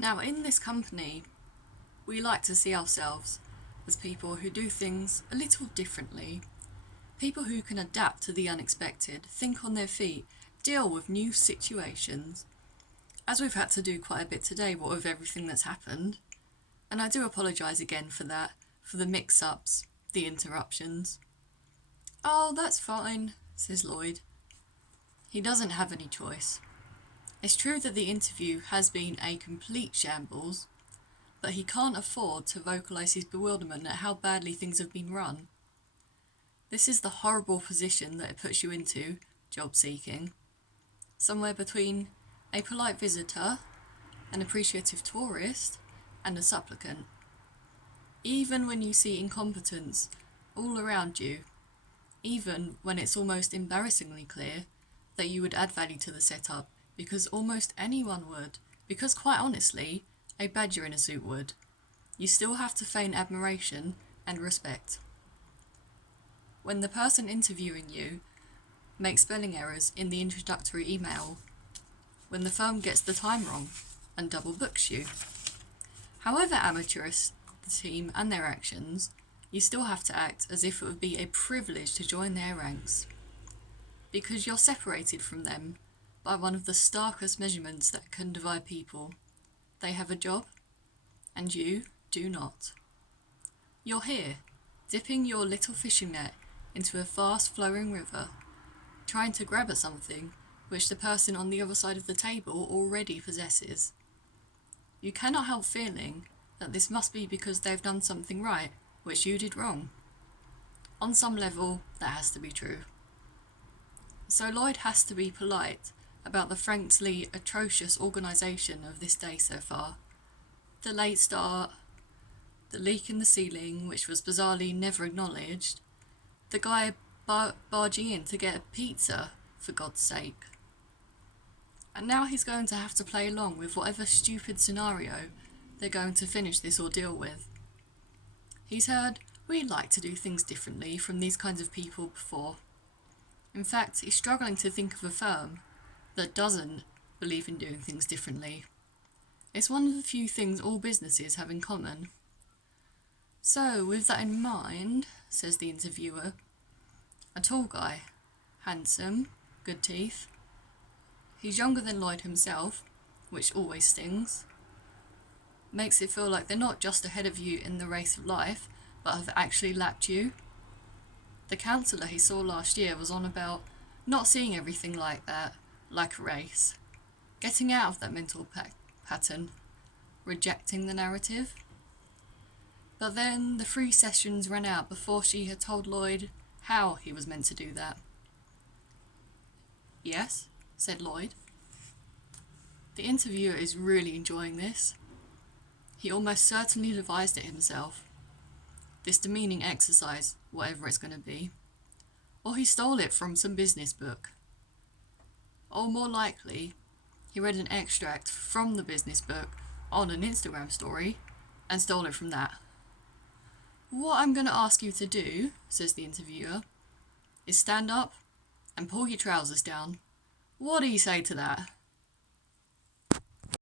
Now, in this company, we like to see ourselves as people who do things a little differently, people who can adapt to the unexpected, think on their feet, deal with new situations. As we've had to do quite a bit today, what with everything that's happened, and I do apologise again for that, for the mix-ups, the interruptions. "Oh, that's fine," says Lloyd. He doesn't have any choice. It's true that the interview has been a complete shambles, but he can't afford to vocalise his bewilderment at how badly things have been run. This is the horrible position that it puts you into, job seeking. Somewhere between a polite visitor, an appreciative tourist, and a supplicant. Even when you see incompetence all around you, even when it's almost embarrassingly clear that you would add value to the setup, because almost anyone would, because quite honestly, a badger in a suit would, you still have to feign admiration and respect. When the person interviewing you makes spelling errors in the introductory email, when the firm gets the time wrong and double books you, however amateurish the team and their actions, you still have to act as if it would be a privilege to join their ranks, because you're separated from them by one of the starkest measurements that can divide people. They have a job, and you do not. You're here, dipping your little fishing net into a fast-flowing river, trying to grab at something which the person on the other side of the table already possesses. You cannot help feeling that this must be because they've done something right, which you did wrong. On some level, that has to be true. So Lloyd has to be polite about the frankly atrocious organisation of this day so far. The late start, the leak in the ceiling, which was bizarrely never acknowledged, the guy barging in to get a pizza, for God's sake. And now he's going to have to play along with whatever stupid scenario they're going to finish this ordeal with. He's heard we like to do things differently from these kinds of people before. In fact, he's struggling to think of a firm that doesn't believe in doing things differently. It's one of the few things all businesses have in common. "So, with that in mind," says the interviewer, "a tall guy, handsome, good teeth. He's younger than Lloyd himself, which always stings. Makes it feel like they're not just ahead of you in the race of life, but have actually lapped you. The counsellor he saw last year was on about not seeing everything like that, like a race. Getting out of that mental pattern. Rejecting the narrative. But then the 3 sessions ran out before she had told Lloyd how he was meant to do that." "Yes," said Lloyd. The interviewer is really enjoying this. He almost certainly devised it himself. This demeaning exercise, whatever it's going to be. Or he stole it from some business book. Or more likely, he read an extract from the business book on an Instagram story and stole it from that. "What I'm going to ask you to do," says the interviewer, "is stand up and pull your trousers down. What do you say to that?"